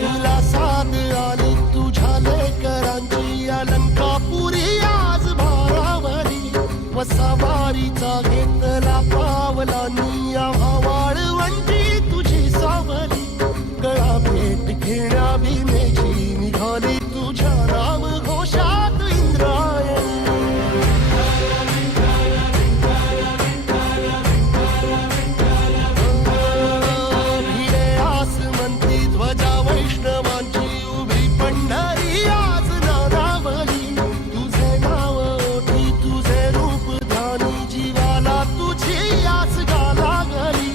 तुला साथ आली तुझ्या लेकरांची अलंकापुरी आज भारावरी वसावारीचा घेतला पावलांनी आम्हा वाळवंटी तुझी सावली गळा भेट घेण्या भीमेची निघाली तुझ्या राम घोषात इंद्रायणी भिडे आसमंती ध्वजा वैष्णवांची उभी पंढरी आज नारावली तुझे नाव ओठी तुझे रूप ध्यानी जीवाला तुझी आस गाला गली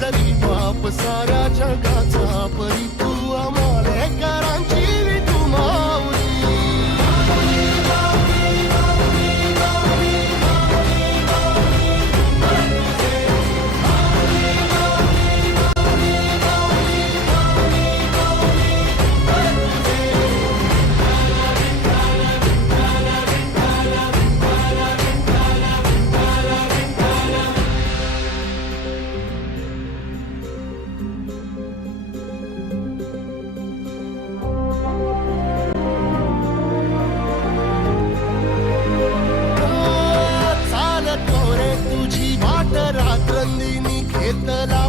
जरी बाप साऱ्या जगाचा परी तू आम्हाले करांची तू माऊली चालतो रे तुझी वाट रात्रंदिनी घेतला